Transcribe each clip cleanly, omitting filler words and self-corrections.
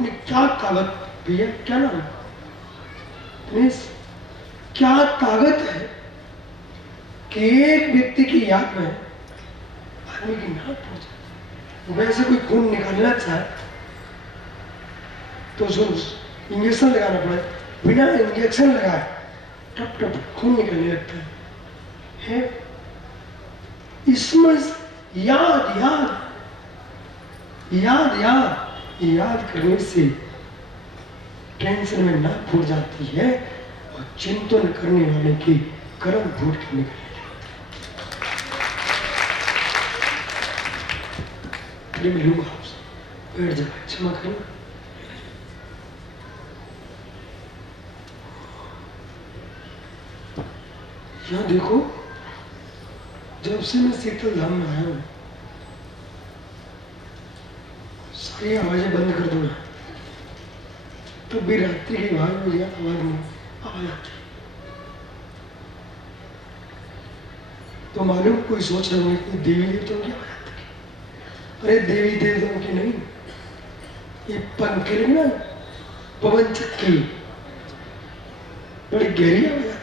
में क्या ताकत, भैया क्या नाम, क्या ताकत है कि एक व्यक्ति की याद में आदमी की नाक फूट जाए। वैसे कोई खून निकालना चाहे तो उसको इंजेक्शन लगाना पड़े, बिना इंजेक्शन लगाए टप टप खून निकलने लगता है। इसमें याद याद याद याद याद करने से टेंशन में नाक फूट जाती है और चिंतन करने वाले की कर्म फूट के निकलने लगती। मिलूंगा आपसे, बैठ जाए, क्षमा करो। यहाँ देखो, जब से मैं शीतल धाम में आया हूं सारी आवाजें बंद कर दूंगा, तो भी रात्रि की आवाज में आवाज आती। तो मालूम कोई सोच रहे होंगे कि देवी देवताओं की आवाज आती है। अरे देवी देवताओं की नहीं, ये पंखे ना पवन चक्की बड़ी गहरी आवाज आती है।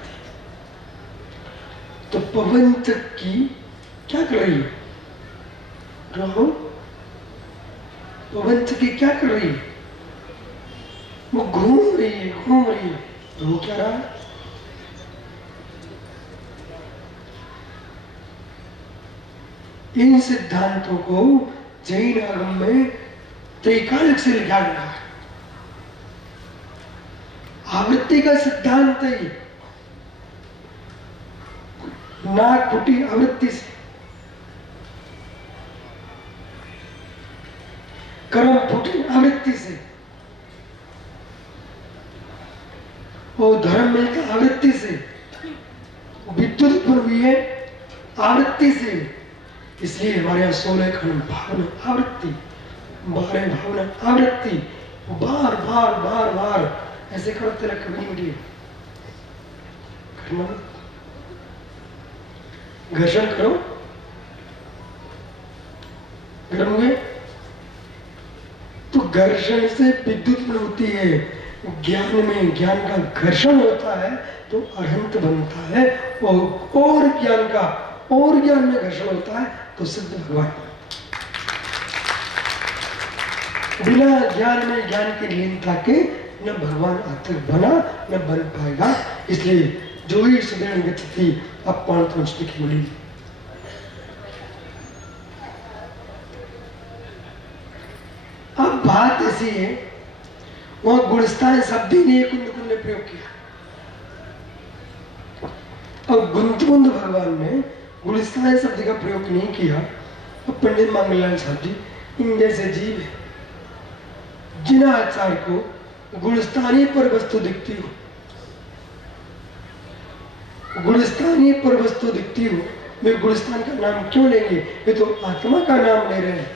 तो पवन चक्की क्या कर रही है राहुल? पवन चक्की क्या कर रही है? वो घूम रही है। तो वो क्या रहा है? इन सिद्धांतों को जैन आगम में त्रैकालिक से लिखा गया है। आवृत्ति का सिद्धांत है, नाक फूटी आवृत्ति से, कर्म फूटी आवृत्ति से, और धर्म मिलता आवृत्ति से, विद्युत उत्पन्न हुई है आवृत्ति से। इसलिए हमारे यहाँ 16 खंड भावना आवृत्ति, 12 भावना आवृत्ति, बार बार बार बार ऐसे करते रहे, कभी नहीं करना। घर्षण करो, गर्म हुए तो घर्षण से विद्युत उत्पन्न होती है। ज्ञान में ज्ञान का घर्षण होता है तो अनंत बनता है, और ज्ञान का और ज्ञान में घर्षण होता है तो सिद्ध भगवान। बिना ज्ञान में ज्ञान की लीनता के न भगवान आज तक बना न बन पाएगा। इसलिए जो ही सुदृढ़ गति अपमान तो की मिली। अब बात ऐसी है, वहां गुणस्थान शब्द ही नहीं कुंद कुंद ने प्रयोग किया, और गुंतमुंद भगवान ने गुणस्थान शब्द का प्रयोग नहीं किया। अब पंडित मंगललाल साहब जी इन जैसे जीव है, जिन आचार्य को गुणस्थानी पर वस्तु दिखती हो, गुणस्थानी पर वस्तु दिखती हो, वे गुणस्थान का नाम क्यों लेंगे? वे तो आत्मा का नाम ले रहे हैं।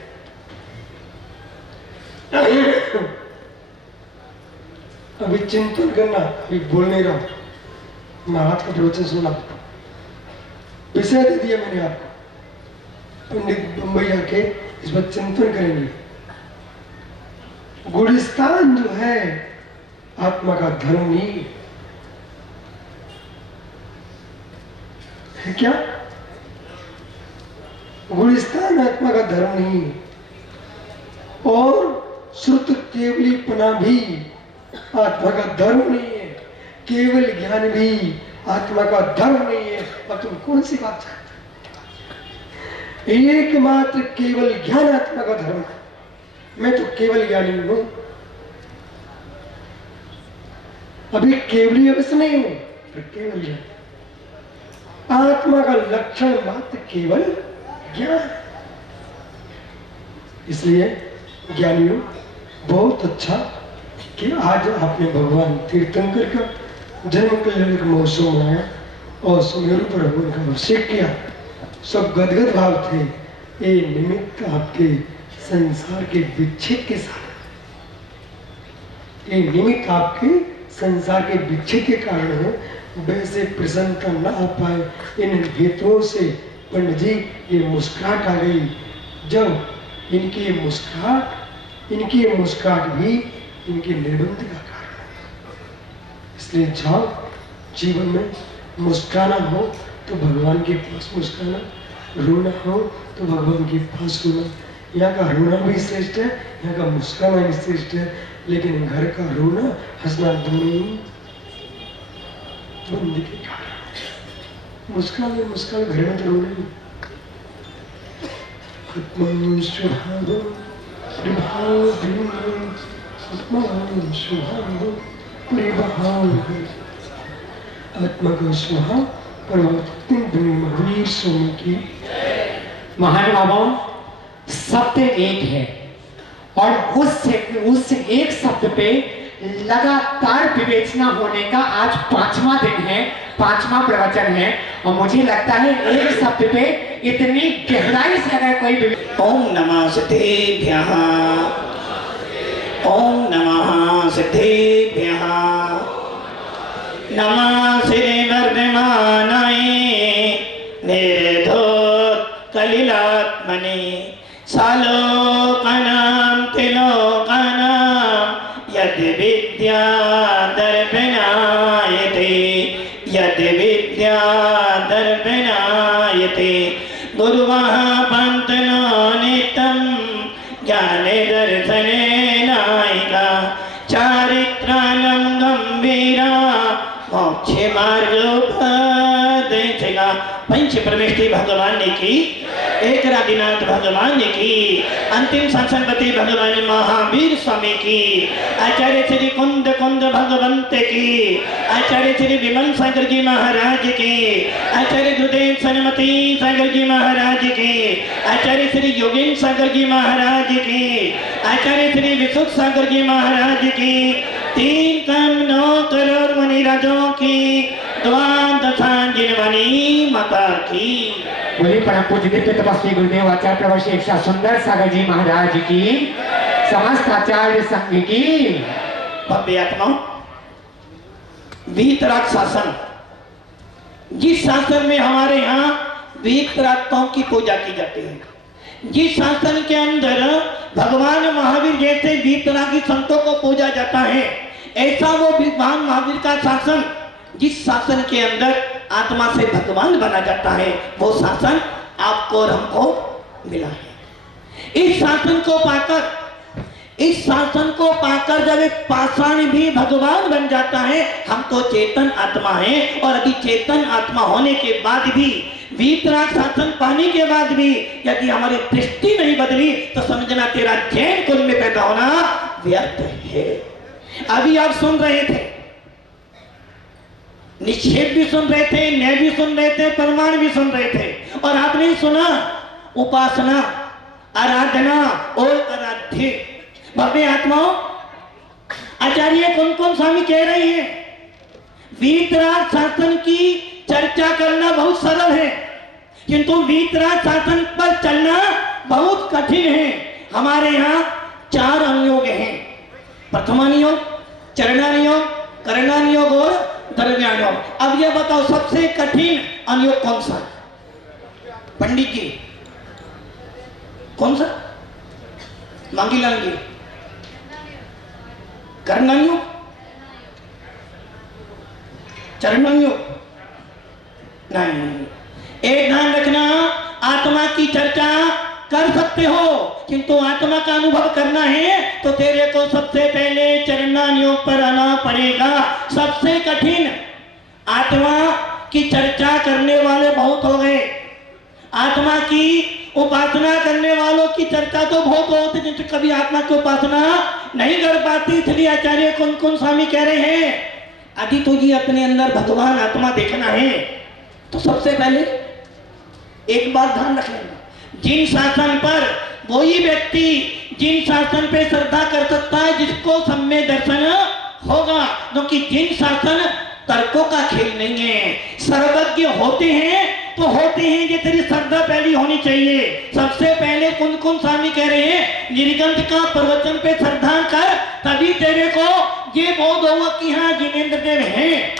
अभी चिंतन करना, अभी बोल नहीं रहा, महाराज का प्रवचन सुना, विषय दे दिया मैंने आपको, पंडित मुंबई आके इस पर चिंतन करेंगे। गुणस्थान जो है आत्मा का धर्म नहीं है। क्या गुणस्थान आत्मा का धर्म नहीं है, और श्रुत केवलीपना भी आत्मा का धर्म नहीं है, केवल ज्ञान भी आत्मा का धर्म नहीं है। और तुम कौन सी बात चाहते? एकमात्र केवल ज्ञान आत्मा का धर्म है। मैं तो केवल ज्ञानी हूं, अभी केवली अवश्य नहीं हूं, पर केवल ज्ञान। आत्मा का लक्षण मात्र केवल ज्ञान। इसलिए ज्ञानियों बहुत अच्छा कि आज आपने भगवान तीर्थंकर का जन्म कल्याण का महोत्सव मनाया और सुमेरु पर उनका अभिषेक किया। सब गदगद भाव थे। ये निमित्त आपके संसार के विच्छेद के साथ, ये निमित्त आपके संसार के विच्छेद के कारण है। वैसे प्रसन्नता न आ पाए इन हेतुओं से पंडित जी ये मुस्कुराहट आ गई। जब इनकी ये मुस्कुराहट भी इनकी निर्बंध का कारण है। इसलिए जाओ, जीवन में मुस्कुराना हो तो भगवान के पास मुस्कुराना, रोना हो तो भगवान के पास रोना। यहाँ का रोना भी श्रेष्ठ है, यहाँ का मुस्कुराना भी श्रेष्ठ है, लेकिन घर का रोना हंसना दोनों बंदी के कारण। मुस्कुराना घर में तो रोना ही। आत्मा सुहागो प्रभाव आत्मा सुहागो प्रभाव, आत्मा का सुहाग महावीर स्वामी की। महानुभावों, सत्य एक है और उस एक शब्द पे लगातार विवेचना होने का आज 5वां दिन है, 5वां प्रवचन है। और मुझे लगता है एक शब्द पे इतनी गहराई से अगर कोई ओम नमः सिद्धेभ्यः, ओम नमः सिद्धेभ्यः, नमः श्रीवर्धमानाय निर्धोत कलिलात्मने सालोकानां त्रिलोकानां यद् विद्या दर्पणायते, यद् विद्या दर्पणायते गुरुवः पन्तनो नित्यं ज्ञाने दर्शनेनायिका चारित्रानं गंभीरा मोक्षे मार्गोपदेशिका। पंच परमेष्ठी भगवान ने की, एक राधिनाथ भगवान ने की, अंतिम संसनपति भगवान महावीर स्वामी की, आचार्य श्री कुंद कुंद भगवंत की, आचार्य श्री विमल सागर जी महाराज की, आचार्य गुरुदेव सनमती सागर जी महाराज की, आचार्य श्री योगेंद्र सागर जी महाराज की, आचार्य श्री विशुद्ध सागर जी महाराज की, 3 कम 9 करोड़ मुनिराजों की, द्वादशांजलि माता की। बोली परम पूज्य दिव्य तपस्वी गुरुदेव आचार्य प्रभु श्री सुंदर सागर जी महाराज की, समस्त आचार्य संघ की। भव्य आत्माओं, वीतराग शासन, जिस शासन में हमारे यहाँ वीतरागताओं की पूजा की जाती है, जिस शासन के अंदर भगवान महावीर जैसे वीतरागी संतों को पूजा जाता है, ऐसा वो भगवान महावीर का शासन, जिस शासन के अंदर आत्मा से भगवान बना जाता है, वो शासन आपको और हमको मिला है। इस शासन को पाकर जब एक पाषाण भी भगवान बन जाता है, हम तो चेतन आत्मा है। और अभी चेतन आत्मा होने के बाद भी, वीतराग शासन पाने के बाद भी यदि हमारी दृष्टि नहीं बदली तो समझना तेरा जैन कुल में पैदा होना व्यर्थ है। अभी आप सुन रहे थे, निक्षेप भी सुन रहे थे, न्याय भी सुन रहे थे, प्रमाण भी सुन रहे थे, और आपने सुना उपासना, आराधना और आराध्य। भव्य आत्माओं, आचार्य कौन कौन स्वामी कह रहे हैं वीतराग शासन की चर्चा करना बहुत सरल है, किंतु वीतराग शासन पर चलना बहुत कठिन है। हमारे यहाँ 4 अनुयोग हैं, प्रथमानुयोग, चरणानुयोग, करणानुयोग और द्रव्यानुयोग। अब ये बताओ सबसे कठिन अनुयोग कौन सा? पंडित जी कौन सा? मांगीलाल जी, करणानुयोग, चरणानुयोग नहीं। एक ध्यान रखना, आत्मा की चर्चा कर सकते हो, किंतु आत्मा का अनुभव करना है तो तेरे को सबसे पहले चरणानुयोग पर आना पड़ेगा। सबसे कठिन, आत्मा की चर्चा करने वाले बहुत हो गए, आत्मा की उपासना करने वालों की चर्चा तो बहुत होती, जिनसे कभी आत्मा की उपासना नहीं कर पाती। इसलिए आचार्य कौन कौन स्वामी कह रहे हैं, यदि तुझे अपने अंदर भगवान आत्मा देखना है तो सबसे पहले एक बात ध्यान रख लेना, जिन शासन पर वही व्यक्ति जिन शासन पे श्रद्धा कर सकता है जिसको सम्यक दर्शन होगा, क्योंकि जिन शासन तर्कों का खेल नहीं है, सर्वज्ञ होते हैं तो होते हैं, ये तेरी श्रद्धा पहली होनी चाहिए। सबसे पहले कौन कौन स्वामी कह रहे हैं, निर्गंथ का प्रवचन पे श्रद्धा कर, तभी तेरे को ये बोध होगा कि हाँ जिनेंद्र देव हैं।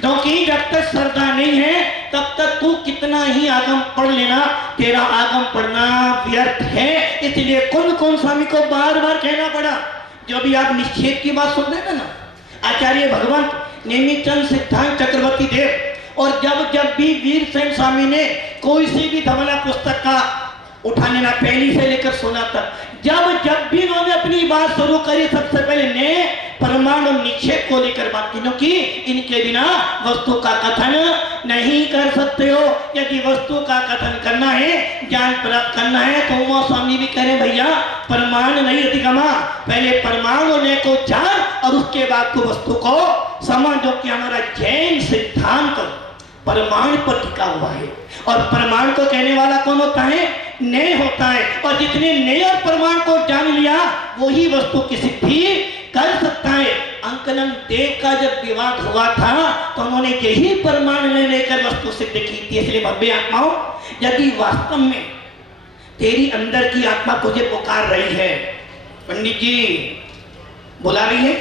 क्योंकि जब तक श्रद्धा नहीं है तब तक तू कितना ही आगम पढ़ लेना, तेरा आगम पढ़ना व्यर्थ है। इसलिए कौन कौन स्वामी को बार बार कहना पड़ा, जो भी आप निक्षेप की बात सुन रहे थे ना, आचार्य भगवंत नेमिचंद सिद्धांत चक्रवर्ती देव, और जब भी वीरसेन स्वामी ने कोई सी भी धवला पुस्तक का उठाने ना, पहली से लेकर 16 तक, जब भी इन्होंने अपनी बात शुरू करी, सबसे पहले ने परमाणु निक्षेप को लेकर बात की, क्योंकि इनके बिना वस्तु का कथन नहीं कर सकते हो। यदि वस्तु का कथन करना है, ज्ञान प्राप्त करना है, तो उमा स्वामी भी कह रहे भैया परमाणु नहीं अधिगमा, पहले परमाणु ने को जान और उसके बाद तो वस्तु को समझो। कि हमारा जैन सिद्धांत परमाणु पर टिका हुआ है, और परमाणु को कहने वाला कौन होता है? ने होता है, और जितने ने और परमाणु को जान लिया वही वस्तु की सिद्धि कर सकता है। अंकलन देव का जब विवाद हुआ था तो उन्होंने यही परमाणु ने लेकर वस्तु सिद्ध की थी। इसलिए भव्य आत्माओं, यदि वास्तव में तेरी अंदर की आत्मा तुझे पुकार रही है, पंडित जी बुला रही है,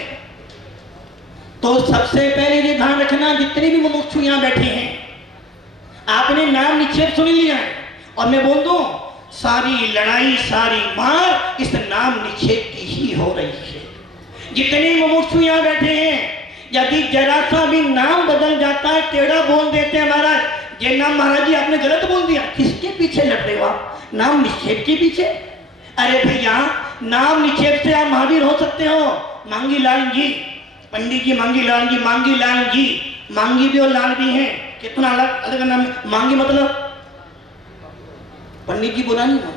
तो सबसे पहले ये ध्यान रखना, जितने भी मुमुक्षु यहाँ बैठे हैं, आपने नाम निक्षेप सुन लिया है, और मैं बोल दूं सारी लड़ाई सारी मार इस नाम निक्षेप की ही हो रही है। जितने मुमुक्षु यहाँ बैठे हैं, यदि जरा सा भी नाम बदल जाता है, टेढ़ा बोल देते हैं महाराज, ये नाम महाराज जी आपने गलत बोल दिया, किसके पीछे लड़ रहे हो आप? नाम निक्षेप के पीछे? अरे भैया नाम निक्षेप से आप महावीर हो सकते हो। मांगी लाल जी, पंडित जी मांगी लाल जी, मांगी लाल जी, मांगी भी और लाल भी हैं, कितना अलग अलग नाम है। मांगी मतलब पंडित जी बुरा नहीं मानो,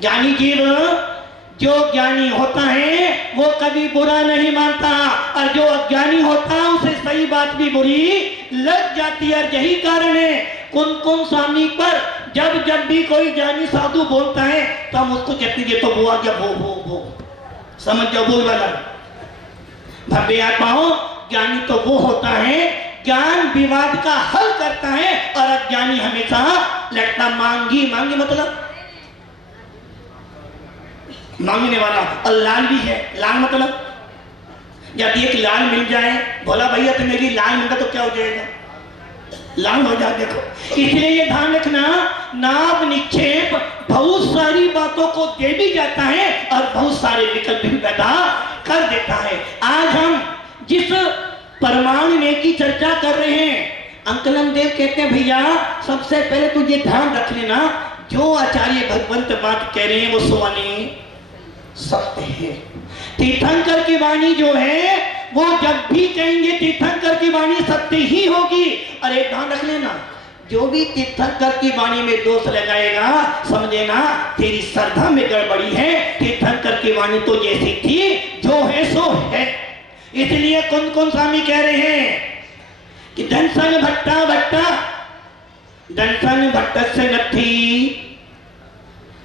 ज्ञानी जीव जो ज्ञानी होता है वो कभी बुरा नहीं मानता, और जो अज्ञानी होता है उसे सही बात भी बुरी लग जाती है। यही कारण है कुन स्वामी पर जब भी कोई ज्ञानी साधु बोलता है तो हम उसको कहते हैं तो वो आ गया, वो समझ जाओ, बोल वाला। भव्य आत्माओं, ज्ञानी तो वो होता है ज्ञान विवाद का हल करता है, और अज्ञानी हमेशा लड़ता। मांगी मतलब मांगने वाला, और लाल भी है। लाल मतलब यदि एक लाल मिल जाए, बोला भैया तो मेरी लाल मिल तो क्या हो जाएगा? लाल हो जाए। देखो, इसलिए ये ध्यान रखना, नाम निक्षेप बहुत सारी बातों को दे भी जाता है और बहुत सारे विकल्प भी पैदा कर देता है। आज हम जिस परमाणु ने की चर्चा कर रहे हैं, अंकलन देव कहते हैं भैया सबसे पहले तो ये ध्यान रख लेना, जो आचार्य भगवंत बात कह रहे हैं वो सुवानी सत्य है। तीर्थंकर की वाणी जो है वो जब भी कहेंगे तीर्थंकर की वाणी सत्य ही होगी। अरे ध्यान रख लेना, जो भी तीर्थंकर की वाणी में दोष लगाएगा समझे ना तेरी श्रद्धा में गड़बड़ी है। तीर्थंकर की वाणी तो जैसी थी जो है सो है। इसलिए कुन स्वामी कह रहे हैं कि दंसन भट्टा दंसन भट्ट से नथी।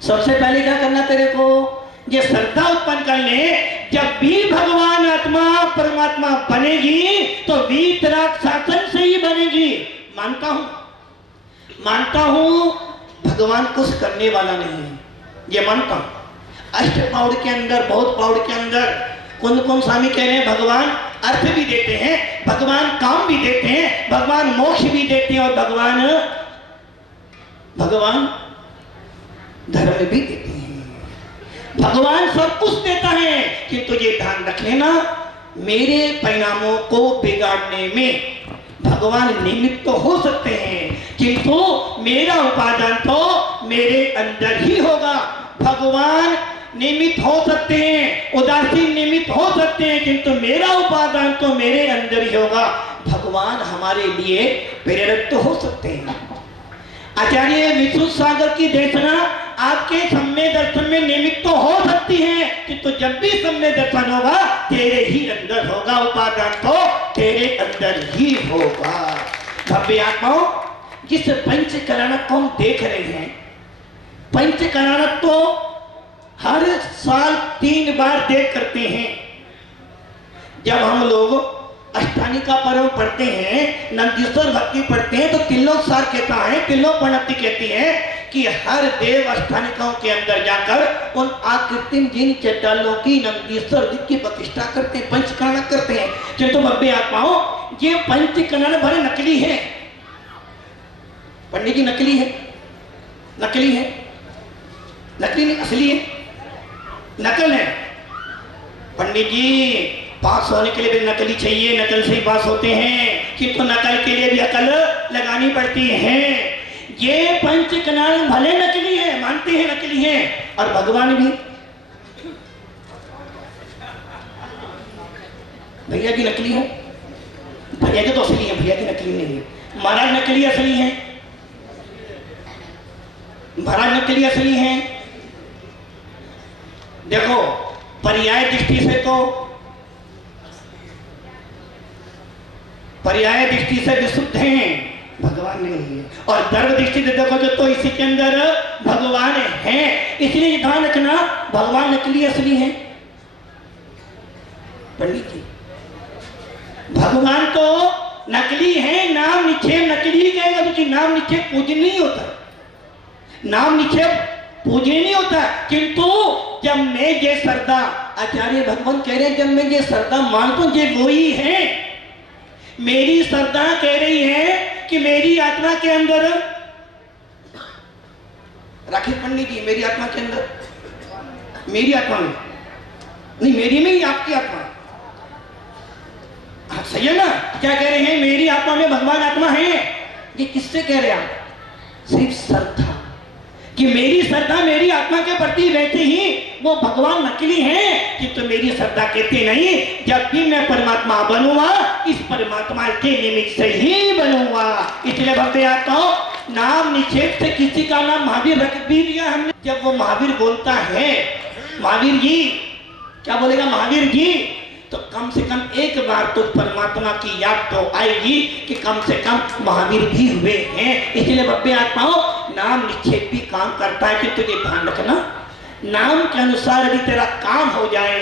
सबसे पहले क्या करना तेरे को, ये श्रद्धा उत्पन्न कर ले। जब भी भगवान आत्मा परमात्मा बनेगी तो वीतराग शासन से ही बनेगी। मानता हूं भगवान कुछ करने वाला नहीं है, ये मानता हूं। अष्ट पाउड़ के अंदर, बहुत पाउड़ के अंदर कुन स्वामी कह रहे हैं भगवान अर्थ भी देते हैं, भगवान काम भी देते हैं, भगवान मोक्ष भी देते हैं, और भगवान धर्म भी देते हैं। भगवान सब कुछ देता है, किंतु ये ध्यान रख लेना मेरे परिणामों को बिगाड़ने में भगवान निमित्त तो हो सकते हैं, किंतु मेरा उपादान तो मेरे अंदर ही होगा। भगवान निमित्त हो सकते हैं, उदासीन निमित्त हो सकते हैं, किंतु मेरा उपादान तो मेरे अंदर ही होगा। भगवान हमारे लिए प्रेरक तो हो सकते हैं। आचार्य विष्णु सागर की देशना आपके सम्य दर्शन में निमित्त तो हो सकती है, किंतु जब भी सम्य दर्शन होगा तेरे ही अंदर होगा, उपादान तो तेरे अंदर ही होगा। भव्य आत्माओं, जिस पंचकरण को हम देख रहे हैं, पंचकरण तो हर साल 3 बार देख करते हैं। जब हम लोग अष्टानी का पर्व पढ़ते हैं, नंदीश्वर भक्ति पढ़ते हैं, तो तिल्लोक सार कहता है, तिल्लोक प्रणति कहती है कि हर देव अष्टानिकाओं के अंदर जाकर उन आकृतिम जिन चट्टालों की नंदीश्वर जी की प्रतिष्ठा करते हैं, पंचकरण करते हैं। किंतु भव्य आत्माओं, ये पंचकरण भरे नकली है। पंडित जी नकली है, नकली नहीं, असली है, नकल है। पंडित जी पास होने के लिए भी नकली चाहिए, नकल से ही पास होते हैं, किंतु नकल के लिए भी अकल लगानी पड़ती है। ये पंचकनाल भले नकली है, मानते हैं नकली है, और भगवान भी भैया की नकली है, भैया की तो असली है, भैया की नकली नहीं है। महाराज नकली असली है, महाराज नकली असली है। देखो पर्याय दृष्टि से तो, पर्याय दृष्टि से विशुद्ध हैं, भगवान नहीं है, और धर्म दृष्टि से देखोगे तो इसी के अंदर भगवान है। इसलिए ध्यान रखना, भगवान नकली असली है। पंडित जी भगवान तो नकली है, नाम निक्षेप नकली कहेगा तो नाम निक्षेप पूजनीय नहीं होता, नाम निक्षेप पूजनीय नहीं होता। किंतु जब मैं ये श्रद्धा, आचार्य भगवान कह रहे हैं, जब मैं ये श्रद्धा मानता हूं ये वो ही है, मेरी श्रद्धा कह रही है कि मेरी आत्मा के अंदर, राखी पंडित जी मेरी आत्मा के अंदर, मेरी आत्मा में नहीं, मेरी में ही आपकी आत्मा, हाँ सही है ना? क्या कह रहे हैं, मेरी आत्मा में भगवान आत्मा है। ये किससे कह रहे हैं आप? सिर्फ श्रद्धा, कि मेरी श्रद्धा मेरी आत्मा के प्रति वैसे ही वो भगवान नकली है, कि तो मेरी श्रद्धा कहते नहीं, जब भी मैं परमात्मा बनूंगा इस परमात्मा के निमित्त से ही बनूंगा। इसलिए भक्ति आता हूं, नाम निक्षेप से किसी का नाम महावीर रख भी दिया हमने। जब वो महावीर बोलता है, महावीर जी क्या बोलेगा, महावीर जी, तो कम से कम एक बार तो परमात्मा की याद तो आएगी कि कम से कम महावीर भी हुए हैं। इसलिए भव्य आत्माओं, नाम निक्षेप भी काम करता है, कि तुझे ध्यान रखना, नाम के अनुसार यदि तेरा काम हो जाए,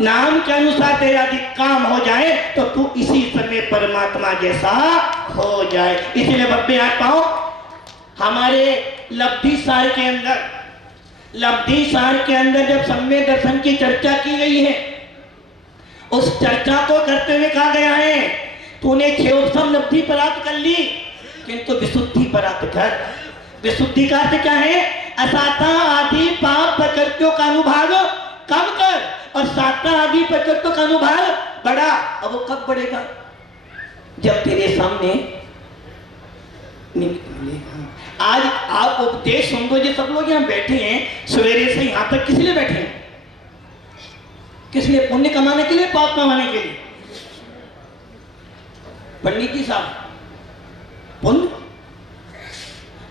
नाम के अनुसार तेरा यदि काम हो जाए तो तू इसी समय परमात्मा जैसा हो जाए। इसलिए भव्य आत्माओं, हमारे लब्धि सार के अंदर, लब्धि सार के अंदर जब सम्यक दर्शन की चर्चा की गई है, उस चर्चा को करते हुए कहा गया है, तूने क्षेम लब्धि प्राप्त कर ली, किंतु विशुद्धि प्राप्त कर। विशुद्धि का अर्थ क्या है? असाता आदि पाप प्रकृतियों का अनुभाग कम कर, और साता आदि प्रकृतियों का अनुभाग बढ़ा। अब वो कब बढ़ेगा? जब तेरे सामने निमित्त मिलेगा। आज आप उपदेश सुन लो, सब लोग यहाँ बैठे हैं, सवेरे से यहाँ तक किस लिए बैठे हैं? किस लिए? पुण्य कमाने के लिए, पाप कमाने के लिए? पंडित जी साहब, पुण्य,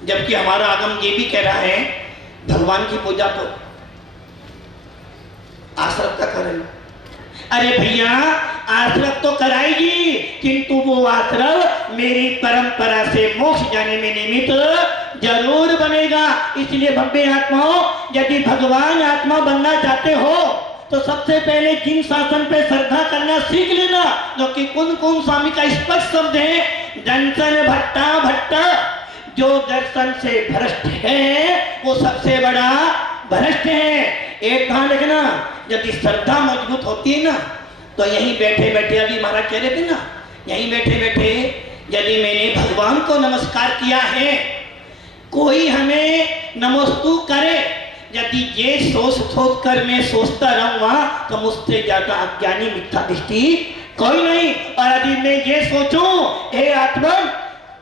जबकि हमारा आगम ये भी कह रहा है भगवान की पूजा तो आश्रत का करें। अरे भैया, आश्रत तो कराएगी, किंतु वो आश्रत मेरी परंपरा से मोक्ष जाने में निमित्त जरूर बनेगा। इसलिए भव्य आत्माओं, यदि भगवान आत्मा बनना चाहते हो तो सबसे पहले जिन शासन पे श्रद्धा करना सीख लेना, जो कि कुन कुन स्वामी का स्पष्ट शब्द है, दंसन भट्टा भट्टा, जो दर्शन से भ्रष्ट है वो सबसे बड़ा भ्रष्ट है। एक ध्यान रखना, यदि श्रद्धा मजबूत होती है ना, तो यहीं बैठे बैठे, अभी महाराज कह रहे थे ना, यहीं बैठे बैठे यदि मैंने भगवान को नमस्कार किया है, कोई हमें नमस्तु करे, यदि ये सोच कर मैं सोचता रहूंगा तो मुझसे ज्यादा अज्ञानी मिथ्या दृष्टि कोई नहीं। और यदि मैं ये सोचूं, हे आत्मा,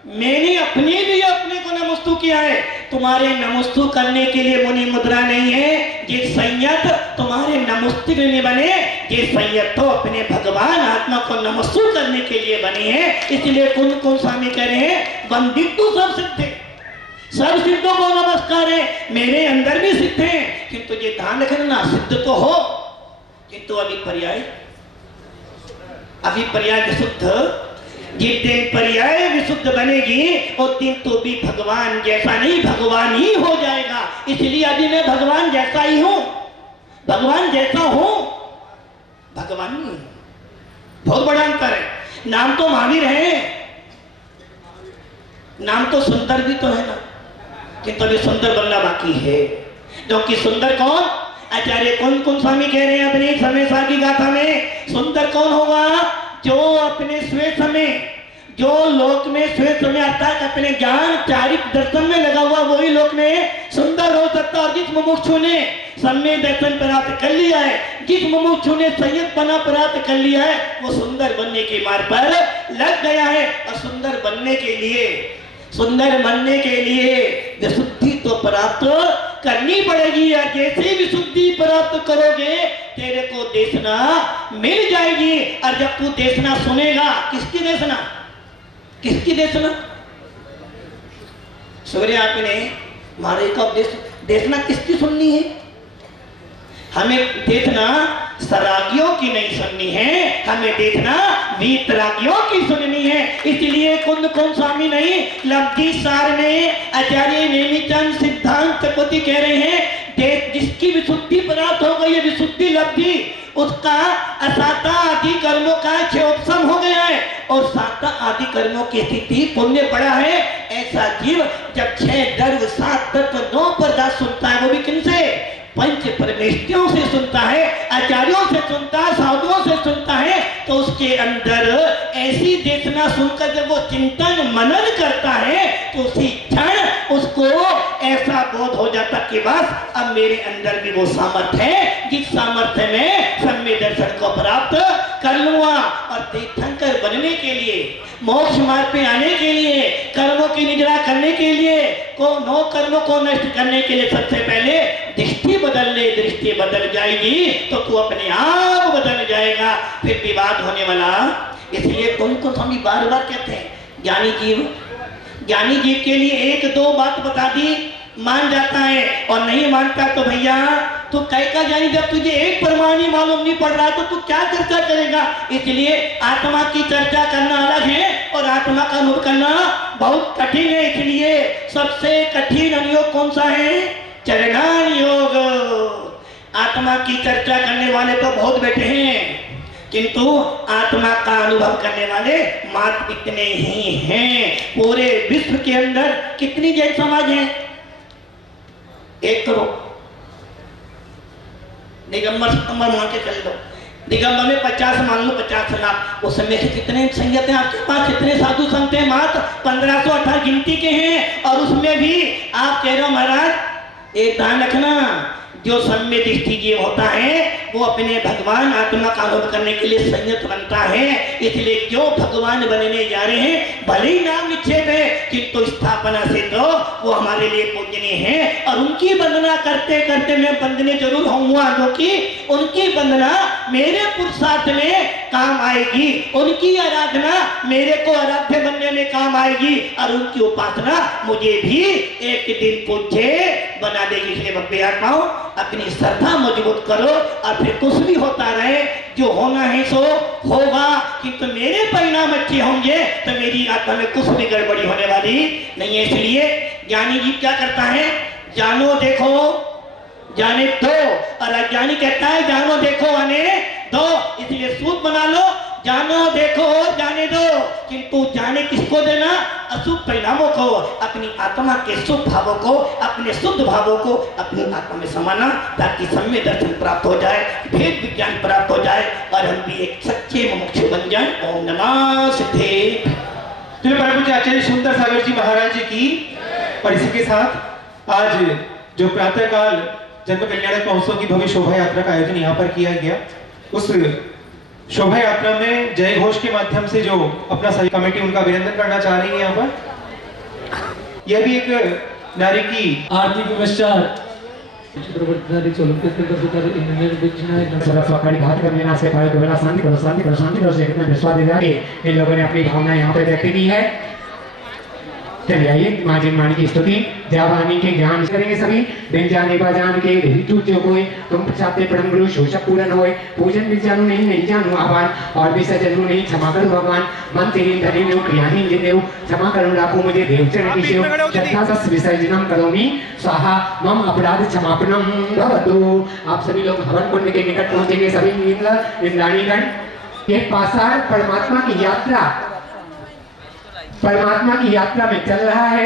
मैंने अपने लिए अपने को नमस्तु किया है, तुम्हारे नमस्तु करने के लिए मुनि मुद्रा नहीं है, ये संयत तुम्हारे नमस्तिक में बने, ये संयत तो अपने भगवान आत्मा को नमस्तु करने के लिए बनी है। इसलिए कुन कुन स्वामी कह रहे हैं, वंदित तो सब सिद्ध, सब सिद्धों को नमस्कार है, मेरे अंदर भी सिद्ध है, किंतु ये ध्यान रखना, सिद्ध तो हो किंतु अभिपर्याय विशुद्ध। जिस दिन पर्याय विशुद्ध बनेगी उस दिन तो भी भगवान जैसा नहीं, भगवान ही हो जाएगा। इसलिए अभी मैं भगवान जैसा ही हूं, भगवान जैसा हूं, भगवान नहीं, बहुत बड़ा अंतर है। नाम तो महावीर है, नाम तो सुंदर भी तो है ना, किंतु अभी सुंदर बनना बाकी है। क्योंकि सुंदर कौन? आचार्य कौन कुन स्वामी कह रहे हैं अपने समय सार की गाथा में, सुंदर कौन होगा? जो अपने श्वेत समय, जो लोक में श्वेत समय अर्थात अपने ज्ञान चारिक दर्शन में लगा हुआ, वही लोक में सुंदर सुंदर हो सकता। और जिस मुमुक्षु ने सम्य दर्शन प्राप्त कर लिया है, जिस मुमुक्षु ने संयत पना प्राप्त कर लिया है, वो सुंदर बनने के मार्ग पर लग गया है। और सुंदर बनने के लिए विशुद्धि तो प्राप्त करनी पड़ेगी। और जैसे विशुद्धि प्राप्त करोगे तेरे को देशना मिल जाएगी। और जब तू देशना सुनेगा, किसकी देशना? सूर्य आपने हमारे का देशना किसकी सुननी है? हमें देखना सरागियों की नहीं सुननी है, हमें देखना वीतरागियों की सुननी है। इसलिए कुंद कुंद स्वामी नहीं, लब्धि सार में आचार्य नेमिचंद सिद्धांत चकोती कह रहे हैं, जिसकी विशुद्धि प्राप्त हो गई है, विशुद्धि लब्धि, उसका असाता आदि कर्मों का क्षयोपशम हो गया है। और साता आदि कर्मों की स्थिति पुण्य पड़ा है। ऐसा जीव जब 6 द्रव्य 7 तत्व 9 पदार्थ सुनता है, वो भी किनसे? पंच परमेष्ठियों से सुनता है, आचार्यों से सुनता है, साधुओं से सुनता है। तो उसके अंदर ऐसी देशना सुनकर जब वो चिंतन मनन करता है तो उसी क्षण उसको ऐसा बोध हो जाता कि बस अब मेरे अंदर भी वो सामर्थ्य है जिस सामर्थ्य में सम्य दर्शन को प्राप्त कर लूंगा। और तीर्थंकर बनने के लिए, मोक्ष मार्ग पे आने के लिए, कर्मों की निद्रा करने के लिए, नौ कर्मों को नष्ट करने के लिए सबसे पहले दृष्टि बदल ले। दृष्टि बदल जाएगी तो तू अपने आप बदल जाएगा, फिर विवाद होने वाला। इसलिए उनको हम बार बार कहते हैं, ज्ञानी जीव के लिए 1-2 बात बता दी मान जाता है, और नहीं मानता तो भैया तो कैसा ज्ञानी? जब तुझे एक प्रमाण ही मालूम नहीं पड़ रहा तो तू क्या चर्चा करेगा? इसलिए आत्मा की चर्चा करना अलग है और आत्मा का अनुभव करना बहुत कठिन है। इसलिए सबसे कठिन अनुयोग कौन सा है? चरणान योग। आत्मा की चर्चा करने वाले तो बहुत बैठे हैं, किंतु आत्मा का अनुभव करने वाले मात्र इतने ही हैं। पूरे विश्व के अंदर कितनी जैन समाज है? 1 करोड़। दिगंबर मान के चल लो, दिगंबर में 50 मान लो, 50 लाख। उस समय से कितने संगत हैं आपके पास? कितने साधु संत हैं? मात्र 1518 गिनती के हैं। और उसमें भी आप कह रहे हो महाराज एक ध्यान रखना, जो सम्य दृष्टि जीव होता है वो अपने भगवान आत्मा का अनुभव करने के लिए संयत बनता है। इसलिए क्यों भगवान बनने जा रहे हैं, भले ही नाम निक्षेप है किंतु स्थापना से तो वो हमारे लिए पूजनीय है। और उनकी वंदना करते करते मैं वंदनीय जरूर होऊंगा, क्योंकि उनकी वंदना मेरे पुरुषार्थ में काम आएगी, उनकी आराधना मेरे को आराध्य बनने में काम आएगी, और उनकी उपासना मुझे भी एक दिन पूज्य बना देगी। इसलिए भक्ति आत्माओं अपनी श्रद्धा मजबूत करो, और फिर कुछ भी होता रहे, जो होना है सो होगा, किंतु मेरे परिणाम अच्छे होंगे तो मेरी आत्मा में कुछ भी गड़बड़ी होने वाली नहीं है। इसलिए ज्ञानी जी क्या करता है? जानो देखो जाने दो, और अज्ञानी कहता है जानो देखो आने दो। इसलिए सूत्र बना लो, जानो देखो जाने दो, किंतु जाने किसको देना? अशुभ परिणामों को, अपनी आत्मा के शुभ भावों को, अपने शुद्ध भावों को अपनी आत्मा में समाना, ताकि सम्य दर्शन प्राप्त हो जाए, भेद विज्ञान प्राप्त हो जाए, और हम भी एक सच्चे मुमुक्षु बन जाए। ओम नमः सिद्धे। तो परम पूज्य आचार्य सुंदर सागर जी महाराज जी की, और इसी के साथ आज जो प्रातःकाल जन्म कल्याणक महोत्सव की भव्य शोभा यात्रा का आयोजन यहाँ पर किया गया, उस शोभा यात्रा में जय घोष के माध्यम से जो अपना सही कमेटी उनका अभिनंदन करना चाह रही है यहाँ पर। यह भी एक नारी की आरती के पश्चात इन लोगों ने अपनी भावना यहाँ पे व्यक्त की है। चलिए आइए माँ जिनवाणी की स्तुति जावानी के ज्ञान करेंगे सभी। दिन जाने बाजान के ऋतु जो कोई तुम चाहते परम गुरु शोषक पूरन होए, पूजन भी जानू नहीं जानू आवान, और भी सजनू नहीं क्षमा करो भगवान, मन तेरी धनी लो क्रियाहीन देव, क्षमा करो राखो मुझे देवचरण की सेव, श्रद्धा सस विसर्जनम करोमि स्वाहा मम अपराध क्षमापणम भवतु। आप सभी लोग हवन कुंड के निकट पहुंचेंगे सभी इंद्राणीगण। एक पासार परमात्मा की यात्रा में चल रहा है।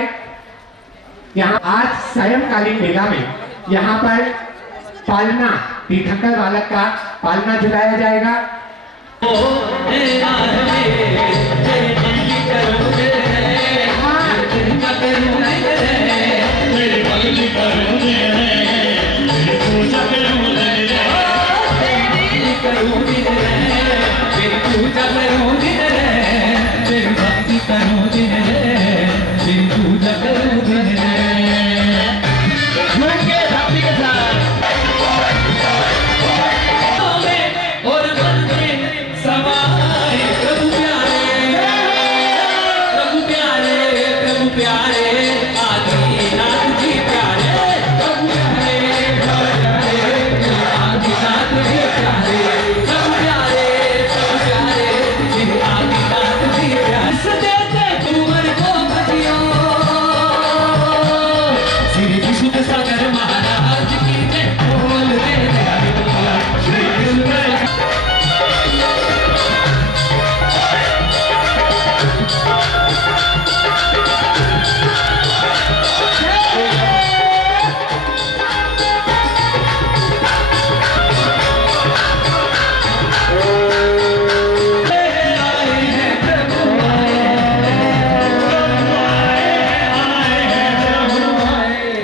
यहाँ आज सायंकालीन मेला में यहाँ पर पालना तीर्थंकर बालक का पालना झुलाया जाएगा। मेरी करूं दिन रे, तेरी पूजा करूं दिन रे, तेरी भक्ति करूं दिन रे, तेरी पूजा करूं दिन रे। झूम के भक्ति के साथ और मन में समाए प्रभु प्यारे, प्रभु प्यारे, प्रभु प्यारे, आदिनाथ जी प्यारे, प्रभु प्यारे, आदिनाथ जी प्यारे, प्रभु प्यारे, प्रभु प्यारे, आदिनाथ जी प्यारे। सदैव कुंवर को भजियो, श्री विशुद्ध सागर महाराज की जय बोल दे श्री विशुद्ध।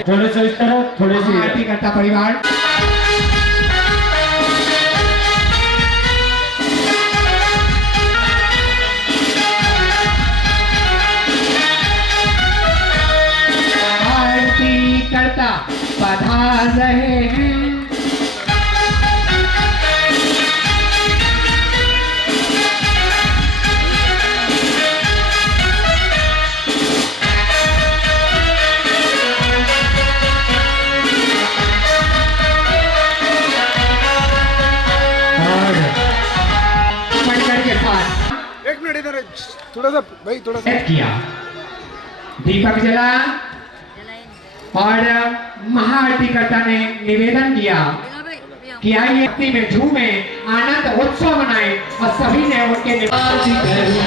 थोड़े से इस तरफ, थोड़े से आरती करता परिवार। आरती करता पधार रहे हैं। एक मिनट इधर थोड़ा सा भाई, थोड़ा सा किया, दीपक जला और महाआरतीकर्ता ने निवेदन किया कि आइए भक्ति में झूमे, आनंद उत्सव मनाए और सभी ने उनके से आरती करूं,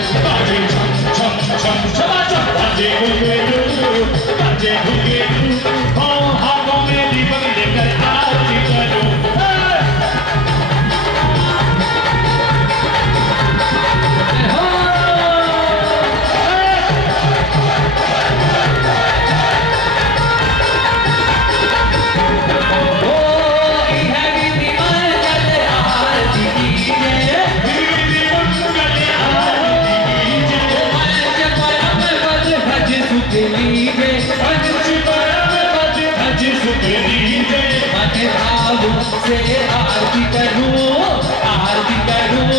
आरती करूं,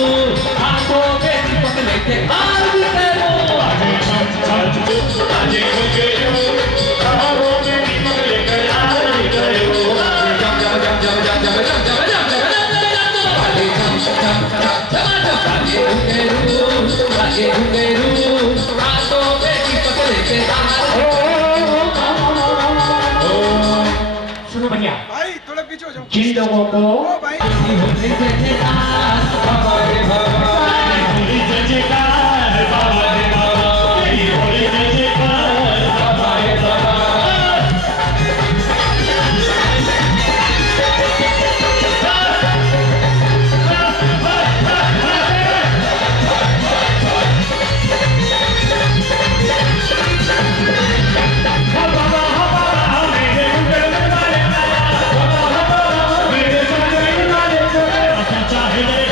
आंखों पे दीपक लेके आरती करूं। आजे होके आंखों पे दीपक लेके आरती करूं। जम जम जम जम जम जम जम जम जम जम आजे जम जम जम जम आजे होके आंखों पे दीपक लेके आरती करूं। सुनो भैया, भाई थोड़ा पीछे हो जाओ। जिन लोगों को ओ भाई चाहे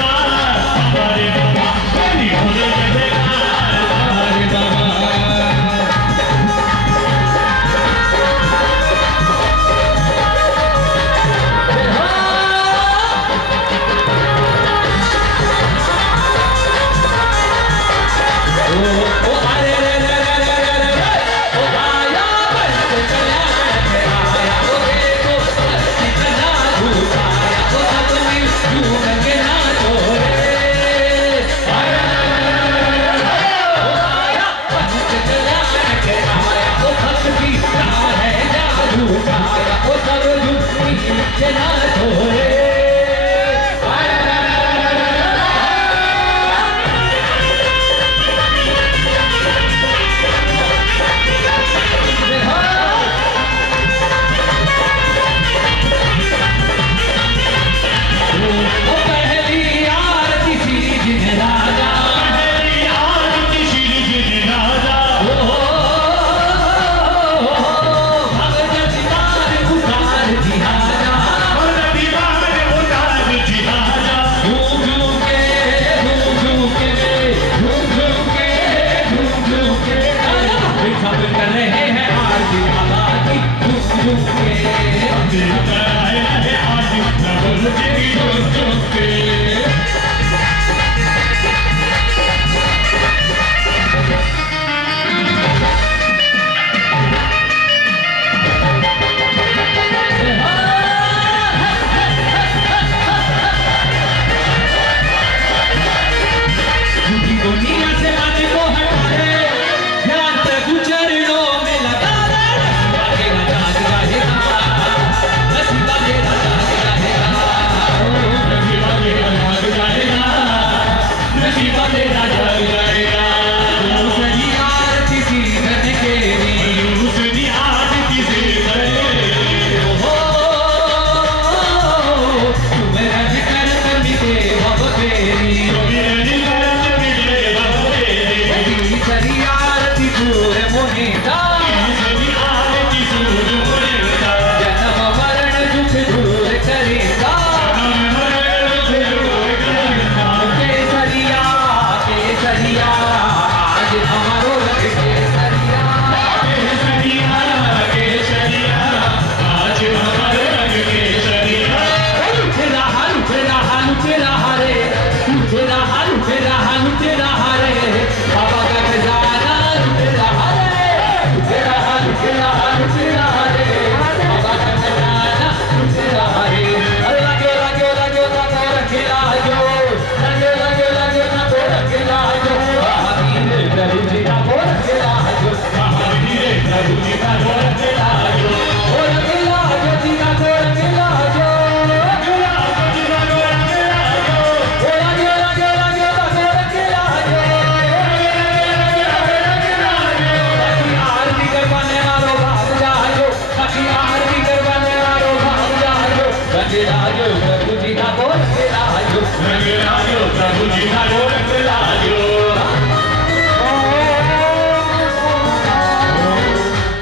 रंग लायो प्रभु जी थारो रंग लायो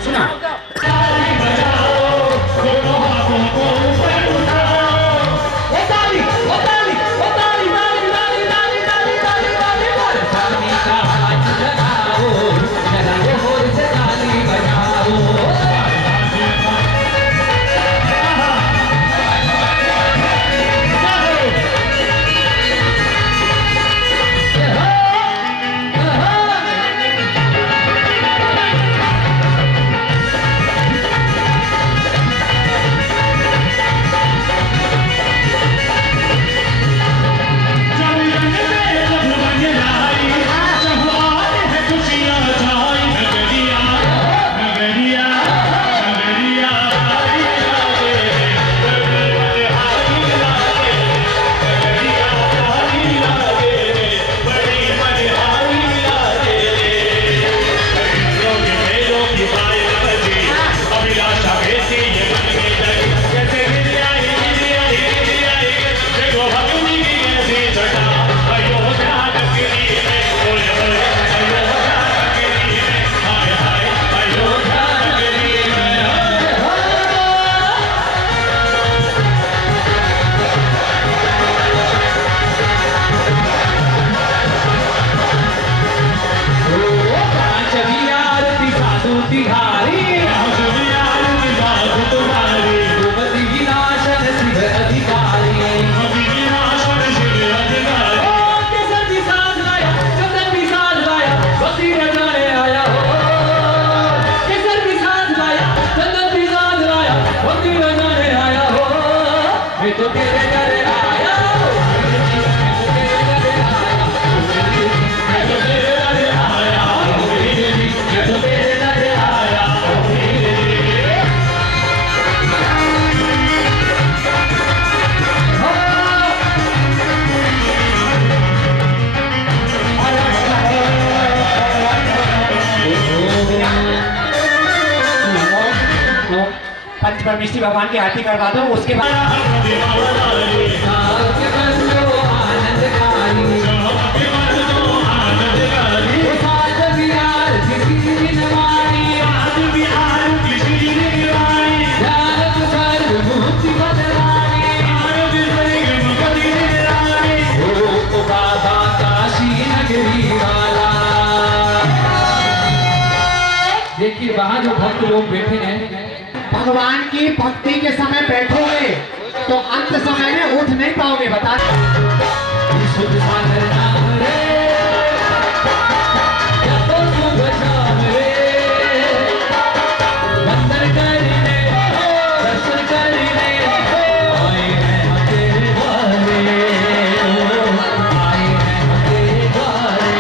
सुना ताली बजाओ दोनों हाथों को ऊपर उठाओ ओ ताली ताली ताली ताली ताली ताली ताली ताली ताली ताली का हाथ लगाओ जरा जोर से ताली बजाओ पंचपरमेष्ठी भगवान की आरती करवा दो उसके बाद देखिए वहाँ जो भक्त लोग बैठे हैं भगवान की भक्ति के समय बैठोगे तो अंत समय में उठ नहीं पाओगे बता शुद्ध सागर नाम रे या तो शुभ शाम रे वंदन करने दर्शन करने आए हैं हम तेरे द्वारे आए हैं हम तेरे द्वारे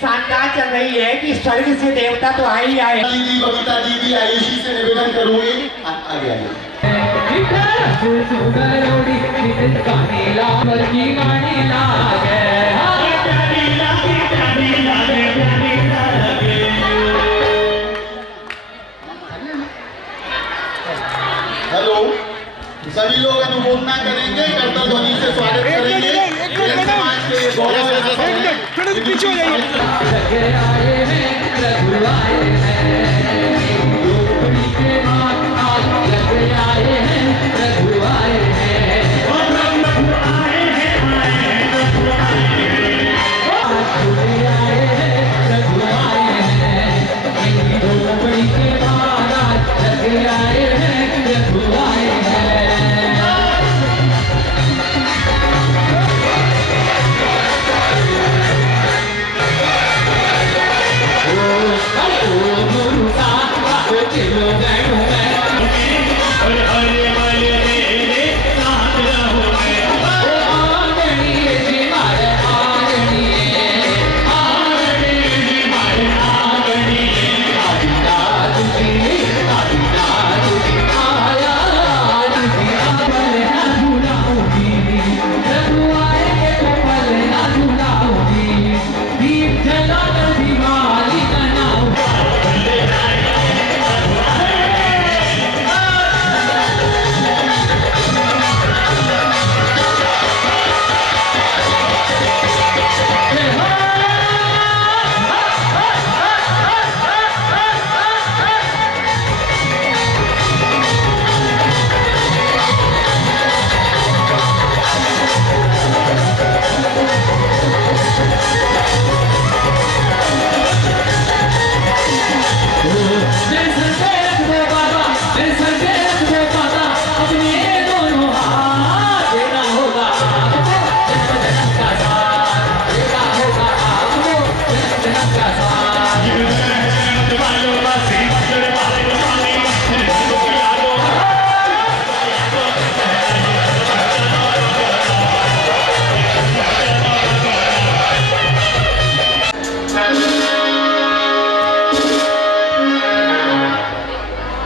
शानदार चल रही है कि स्वर्ग से देवता तो आ ही आए। दीदी बबीता दीदी आयुषी से निवेदन करूंगी आगे आगे हेलो सभी लोग अनुमोदना करेंगे कर्तव्य ध्वनि से स्वागत करेंगे ये समाज के गौरव पीछे हो जाइए।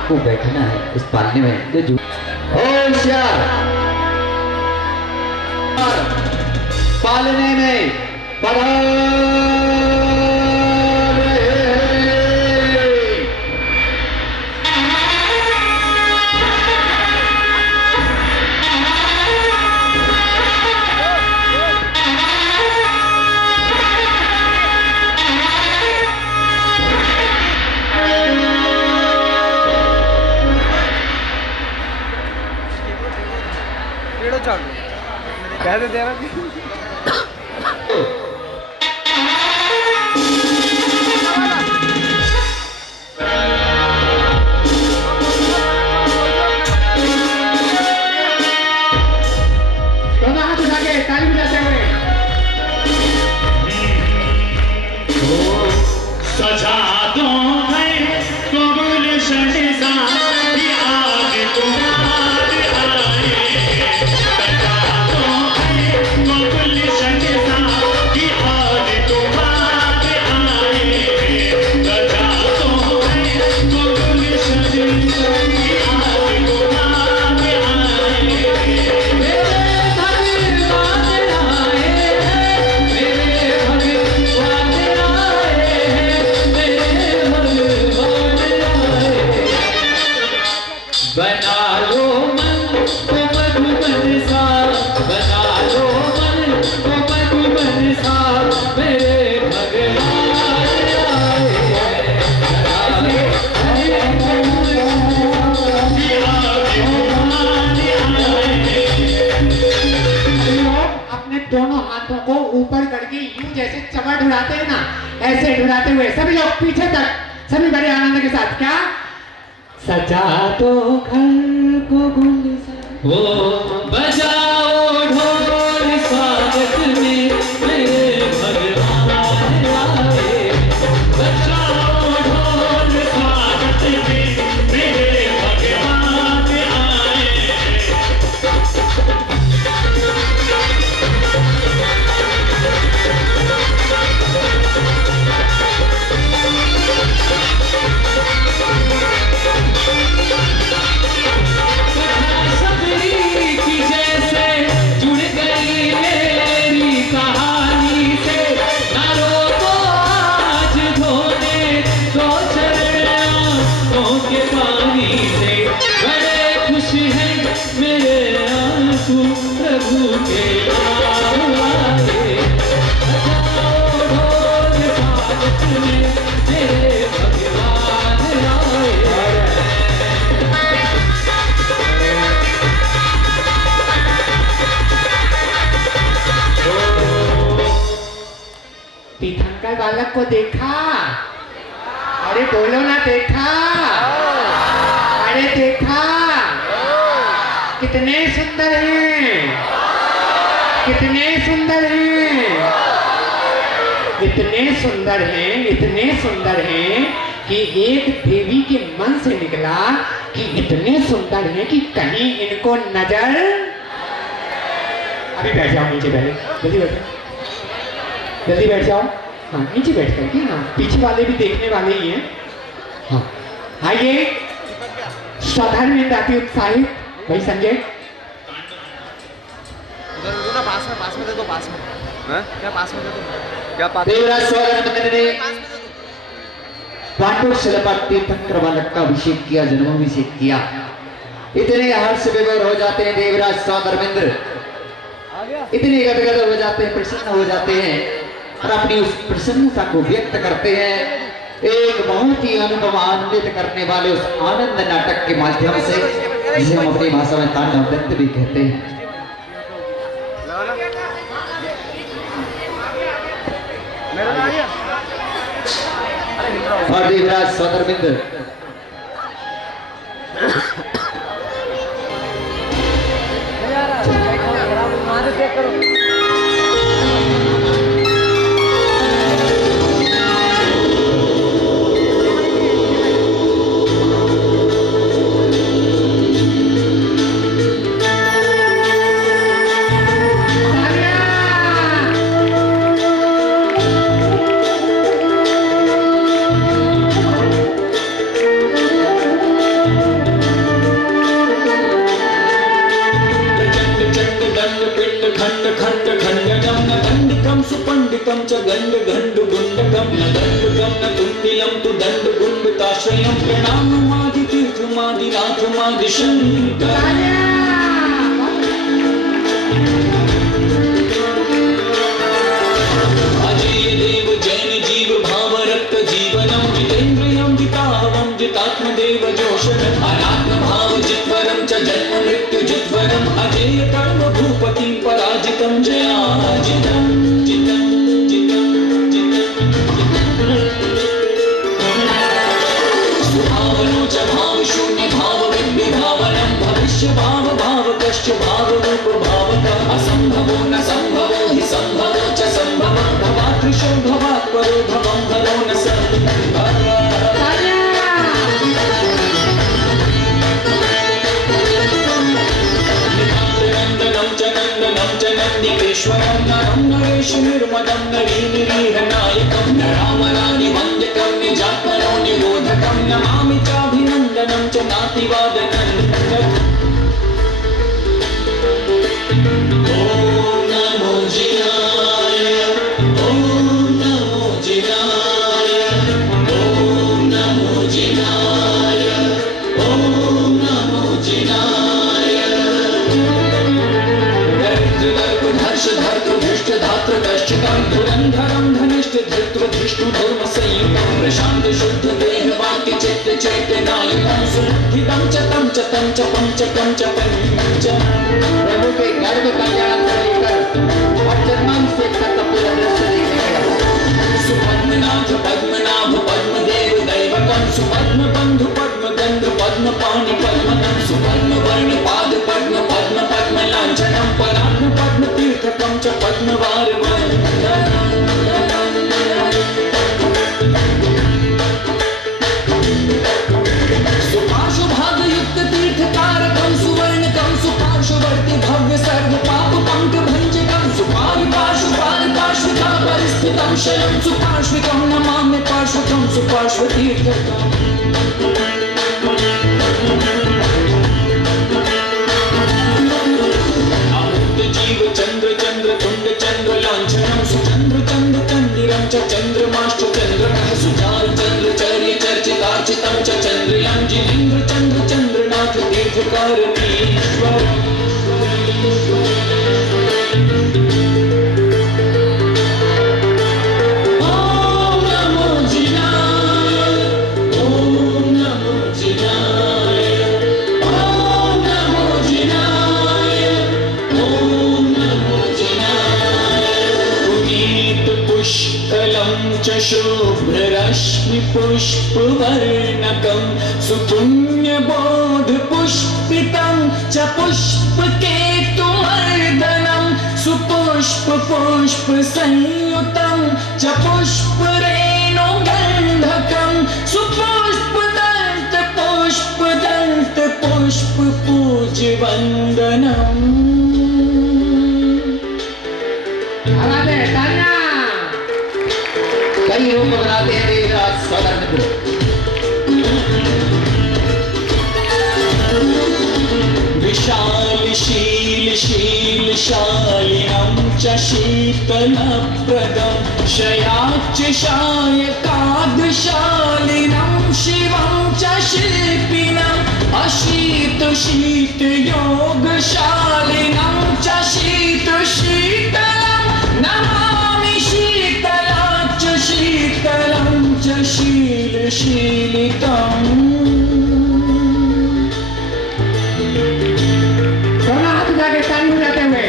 को बैठना है इस पालने में तो होशियार पालने में कह दे रहा ढुलाते हैं ना, ऐसे ढुलाते हुए सभी लोग पीछे तक, सभी बड़े आनंद के साथ। क्या सजा दो घर को गुलशन, वो बजाओ ढोल स्वागत में मेरे भगवान आए, बजाओ ढोल स्वागत में मेरे भगवान आए। को देखा? अरे बोलो ना, देखा? अरे देखा? कितने सुंदर हैं, कितने सुंदर हैं, इतने सुंदर हैं, इतने सुंदर हैं कि एक देवी के मन से निकला कि इतने सुंदर हैं कि कहीं इनको नजर। अभी बैठ जाओ नीचे, पहले जल्दी बैठ जाओ, जल्दी बैठ जाओ। हाँ नीचे बैठ करके, हाँ पीछे वाले भी देखने वाले ही हैं। हाँ आइए, स्वधर्म अति उत्साहित भाई संजय। पास में दे दो, पास में। क्या पास में दे दो? क्या पास? देवराज स्वधर्म ने पांडव शिलपट तीर्थंकर बालक का अभिषेक किया, जन्माभिषेक किया। इतने हर्ष विभोर हो जाते हैं देवराज स्वधर्मेंद्र, इतने गदगद हो जाते हैं, प्रसन्न हो जाते हैं और अपनी उस प्रसन्नता को व्यक्त करते हैं एक बहुत ही अनुभवान्वित करने वाले उस आनंद नाटक के माध्यम से, जिसे हम अपनी भाषा में तांडव नृत्य भी कहते हैं। और देवराज स्वधर्मेंद्र सुपंडितम च गंड गंड गुंडकम न दंडकम न तुंडिलम तु दंड गुंडताश्रयम प्रणाममादि तीर्थमादि नाथमादि शंकर। अजय देव जैन जीव भाव रक्त जीवनम जितेन्द्रियम जितावम जितात्मदेव जोषण अनात्म भाव जित्वरम च जन्म मृत्यु जित्वरम अजय कर्म भूपति पराजितम जयाजितम। भाव भाव कश्च भाव रूप भावक असंभवो न संभवो हि संभवो च संभव भवात्रिशो भवात् परो भवं भरो न संभव। नंदनं च नंदिकेश्वरं नरं नरेश निर्मलं नरीनिरीहनायकं नरामराणि वन्द्यकं निजात्मनो निबोधकं नमामि चाभिनन्दनं च नातिवादनं। प्रशांत शुद्ध देह वाक्य चित्त चैतन्यनायकं सुलक्षितं च तं च पंचकं च पंच। प्रभु के गर्भ कल्याण से लेकर और जन्माभिषेक तक का पूरा दृश्य देखने का। सुपद्मनाथ पद्मनाभ पद्मदेव दैवकं सुपद्म बंधु पद्म गंध पद्म पाणि पद्मनं सुपद्म वर्ण पाद पद्म पद्म पद्म लांछनं परात्म पद्म तीर्थकं च पद्मवार वन्दनं। सुपार्श्वभागयुक्त तीर्थकारकं सुवर्णकं सुपार्श्ववर्ती भव्य सर्व पाप पंक भंजकं सुपार्श्विका परिस्थितं शयं सुपार्श्विकं नमामि पार्श्विकं सुपार्श्वतीर्थकम्। जीव चंद्र चंद्र तुंड चंद्र लांछनं सुचंद्र चंद्र चंदिरं च चंद्रमाश्च चंद्रकः सुचारु चंद्र चर्य चर्चितार्चितं च चंद्रयां जिनेन्द्र चंद्र चंद्रनाथ तीर्थकारणीश्वरम्। Show पुष्पवर्णकं सुपुण्यबोध पुष्पितं च पुष्पकेतुमर्दनं सुपुष्प पुष्प संयुतं च पुष्परेणुगन्धकं सुपुष्पदन्त पुष्प पूज्यवन्दनम्। कई रूप बनाते हैं देवराज सागर मित्र। विशाल शील शीलशालिनं च शीतलप्रदं शयाच्च शायकादशालिनं शिवं च शिल्पिनम् अशीत शीत योगशालिनं च शीत शीतलं नमामि शीतलाच्च शीतलं च शीलितम्। दोनों हाथ जाके ताली बजाते हुए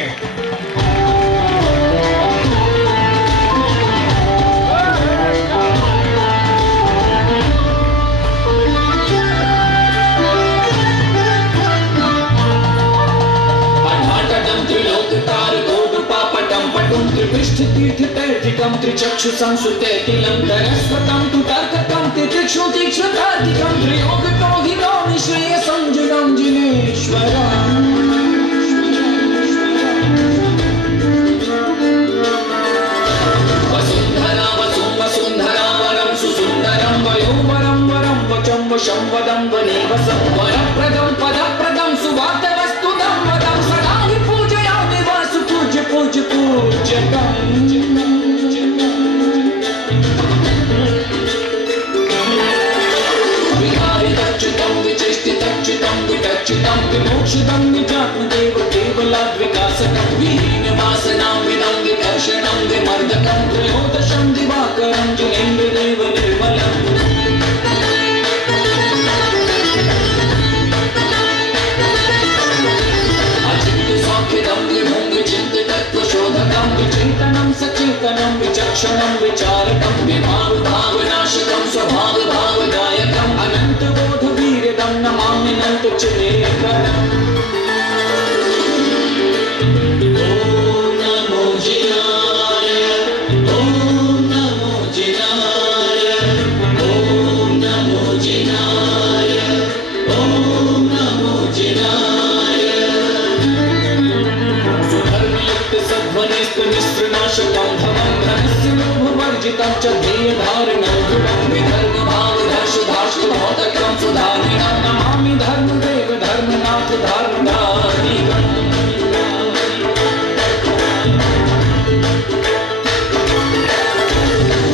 त्रिपृष्ठ तीर्थ तैर्थिकं त्रिचक्षु संसुतेतिलं धरस्वतं तु तर्ककं त्रिचक्षु तीक्ष्णतार्थिकं त्रियोगतो हि नौमि श्रेयसंजुनं जिनेश्वरम्। वसुन्धरा वसुं वसुन्धरावरं सुसुन्दरं वयोवरं वरं वचं वशं वदं वनेवसं वरप्रदं पदप्रदं सुवार्तवस्तुदं वदं सदा हि पूजयामि वासु पूज्य पूज्य पूज्यकम्। विहारि तच्युतं विचेष्टितच्युतं विटच्युतं विमोक्षितं निजात्मदेव केवलाद्विकासकं विहीनवासनां विदं विकर्षणं विमर्दकं त्रयोदशं दिवाकरं जिनेन्द्रदेव निर्मलम्। विचिन्ततत्त्वशोधकं विचिन्तनं सचेतनं विचक्षणं विचारकं विभावनाशकं स्वभावदायकम् अनन्तबोधवीर्यदं नमामि अनन्तचिनेतरम्। ॐ नमो जिनाय ॐ नमो जिनाय ॐ नमो जिनाय ॐ नमो जिनाय। निःसृणाशकं धनं धनस्य लोभवर्जितं च ध्येयधारणं दृढं विधर्मभावधर्षधाष्टभौतकं सुधारिणं नमामि धर्मदेव धर्मनाथ धर्मधारिणम्।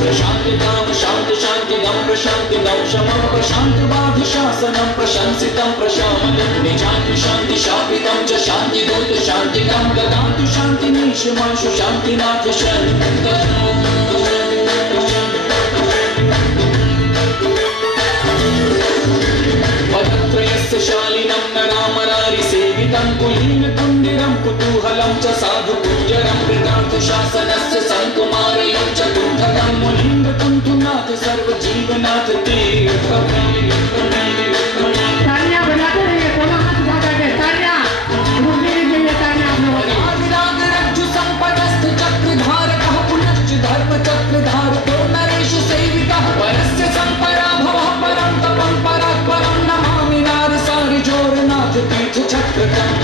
प्रशान्तिकाम शान्तिदं प्रशान्तिदं शमं प्रशान्तबाधशासनं प्रशंसितं प्रशामनं निजान्तु शान्तिशापितं च शान्तिदूत शान्तिकं ददातु शान्तिनीशमाशु शान्तिनाथ शरणं। पदत्रयस्य शालिनं नरामरारिसेवितं कुलीनकुण्डिरं कुतूहलं च साधुकुञ्जरं कृतार्थशासनस्य सङ्कुमारयं च कुण्ठकं मुनीन्द्रकुण्ठनाथ सर्वजीवनाथ तीर्थम्। तालियां बजाते रहिए, दोनों हाथ उठा करके तालियां रुकने नहीं चाहिए, तालियां आप लोगों की। रागरज्जु संपदस्थ चक्रधारकः पुनश्च धर्मचक्रधारको नरेश सेवितः परस्य संपराभवः परं तपं परात्परं नमामि नारसारिजोरनाथ तीर्थचक्रकम्।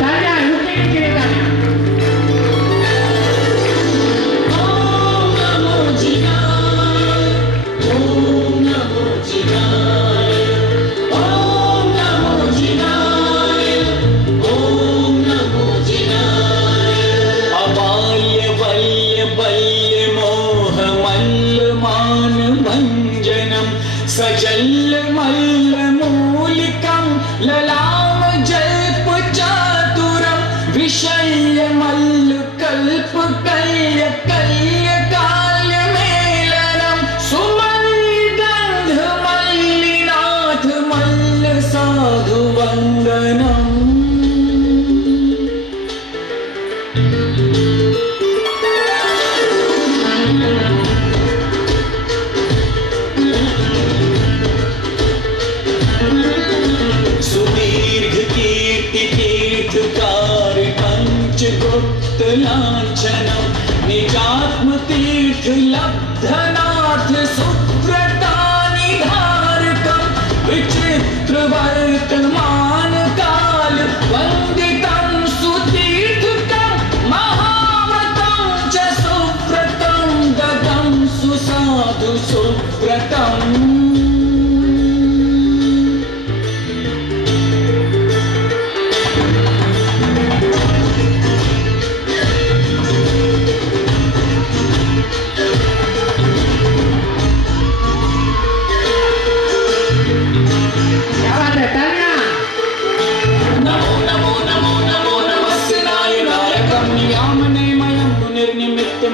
तालियां रुकने नहीं चाहिए, तालियां। ॐ नमो जिनाय ॐ नमो जिनाय ॐ नमो जिनाय ॐ नमो जिनाय। अबाल्य बल्य बल्य मोह मल्ल मान भञ्जनं सजल्ल मल्ल मूलिकं ललाम जल्प चातुरं विशल्य मल्ल कल्प कल्य कल्य काल्य मेलनं सुमल्लिगन्ध मल्लिनाथ मल्ल साधु वन्दनम्। लांछनम निजात्मतीर्थ लब्धनाथ सुव्रता निधारकम विचित्र वर्तमान काल वंदितम सुतीर्थकम महाव्रतम च सुव्रतम गगम सुसाधु सुव्रतम।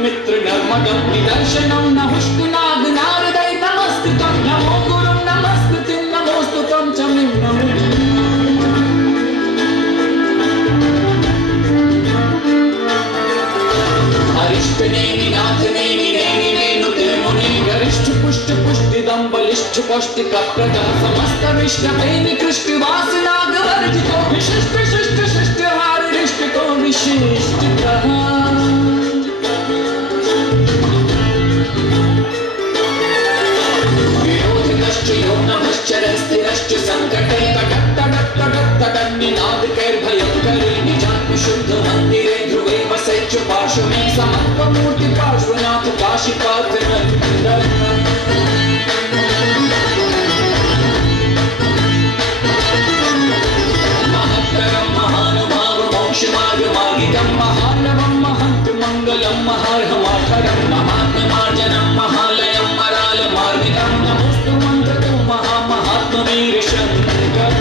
मित्र नर्मदं निदर्शनं नहुष्टुनाग नारदै नमस्कृतं नमो गुरुं नमस्कृतिं नमोस्तुतं च मिन्नम्। अरिष्टनेनि नाथनेनि नेनि नेनुते मुनि गरिष्ठ पुष्ट पुष्टिदं बलिष्ठ पौष्टिकप्रदः समस्त विष्णवेनि कृष्टवासनाग वर्जितो विशिष्ट शिष्ट शिष्टहार रिष्टको विशिष्टतः। स्थिरश्च संकटे तटत्तडत्तडत्तडन्निनादकैर्भयङ्करे निजात्मशुद्ध मन्दिरे ध्रुवे वसेच्च पार्श्वे समत्वमूर्ति पार्श्वनाथ काशीपात्र महत्तरं महानुभाव मोक्षमार्गमार्गिकं महार्णवं महन्तमङ्गलं महार्हमाठरं महात्ममार्जनं महालयं मरालमार्गिकं नमोस्तु मन्त्रतो महामहात्मवीर शङ्कर।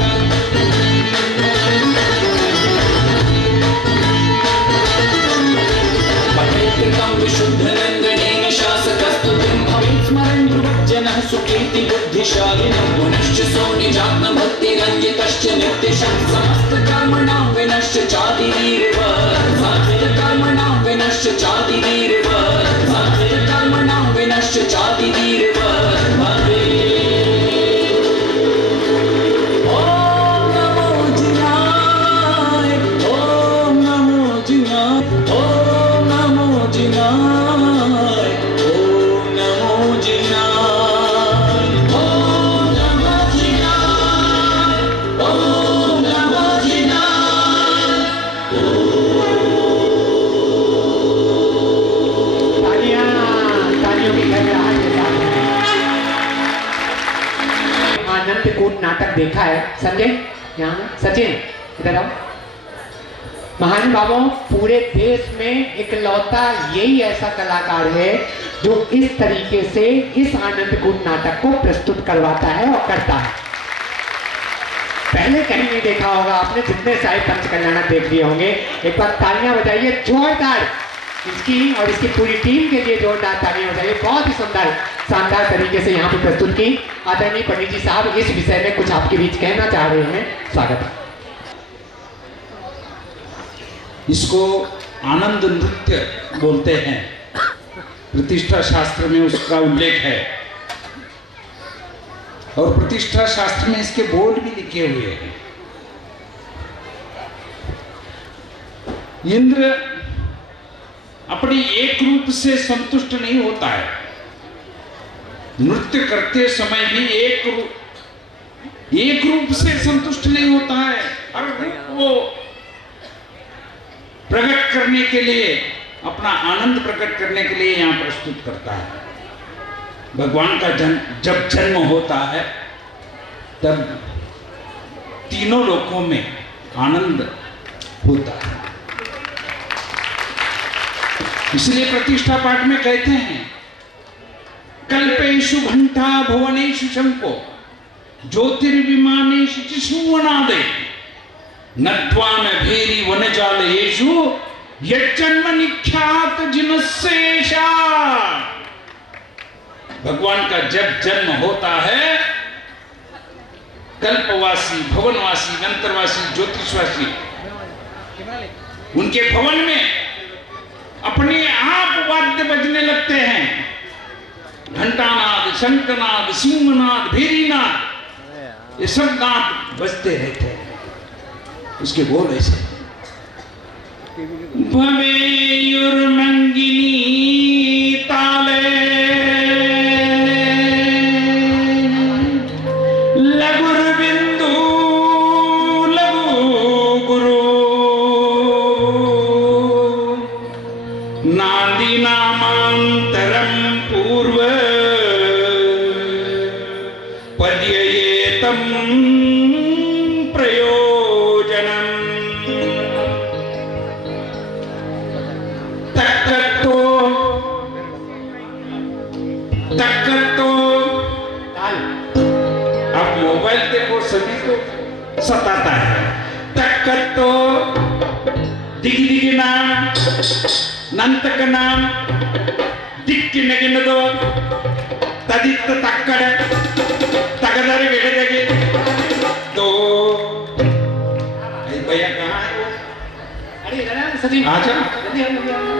पठेत्कृतं विशुद्धनन्दनेन शासकस्तुतिं भवेत् स्मरन् ध्रुवज्जनः सुकीर्ति बुद्धिशालिनं पुनश्च सो निजात्मभक्तिरञ्जितश्च नित्यशं समस्तकर्मणां विनश्च चादिवीर्वत् समस्तकर्मणां विनश्च चादिवीर्वत् समस्तकर्मणां विनश्च चादिवीर्वत् भवेत्। ॐ नमो जिनाय ॐ नमो जिनाय ॐ नमो जिनाय ॐ नमो जिनाय ॐ नमो जिनाय ॐ नमो जिनाय। तालियों की गड़गड़ाहट के साथ आनंद कूट नाटक देखा है, समझे? यहाँ में सचिन इधर आओ। महानुभावों, पूरे देश में इकलौता यही ऐसा कलाकार है जो इस तरीके से इस आनंद कूट नाटक को प्रस्तुत करवाता है और करता है। पहले कहीं नहीं देखा होगा आपने, जितने सारे पंचकल्याणक देख लिए होंगे। एक बार तालियां बजाइए जोरदार इसकी और इसकी पूरी टीम के लिए, जोरदार तालियां बजाइए। बहुत ही सुंदर शानदार तरीके से यहाँ पे प्रस्तुत की। आदरणीय पंडित जी साहब इस विषय में कुछ आपके बीच कहना चाह रहे हैं, स्वागत है। इसको आनंद नृत्य बोलते हैं, प्रतिष्ठा शास्त्र में उसका उल्लेख है और प्रतिष्ठा शास्त्र में इसके बोर्ड भी लिखे हुए हैं। इंद्र अपने एक रूप से संतुष्ट नहीं होता है, नृत्य करते समय भी एक रूप से संतुष्ट नहीं होता है। हर रूप वो प्रकट करने के लिए, अपना आनंद प्रकट करने के लिए यहाँ प्रस्तुत करता है। भगवान का जब जन्म होता है तब तीनों लोकों में आनंद होता है। इसलिए प्रतिष्ठा पाठ में कहते हैं कल्पेषु घंटा भुवनेषु शंको ज्योतिर्विमानेषु चिशुवनादे नद्वान भेरी वनजालयेषु यज्जन्म निख्यात जिनस्सेषा। भगवान का जब जन्म होता है, कल्पवासी, भवनवासी, नंतरवासी, ज्योतिषवासी उनके भवन में अपने आप वाद्य बजने लगते हैं। घंटानाद, शंखनाद, सिंहनाद, भीरीनाद, ये सब नाद बजते रहते हैं। उसके बोल ऐसे भवेयुर्मंगिनी ताले लघुर्बिंदु लघु गुरु नांदी नामांतरम पूर्व पद्ययेतम प्रयोजनम तक्कतो अब मोबाइल देखो सभी को सताता है। तक्कतो दिगी दिगी नाम ನಂತಕ ನಾಮ ದಿಕ್ಕಿನಗಿನದು ತದಿತ್ತ ತಕ್ಕಡ ತಗದರೆ ಗಿಡದಗೆ तो भैया कहाँ है? अरे सचिन आजा। जल्दी आओ, जल्दी आओ।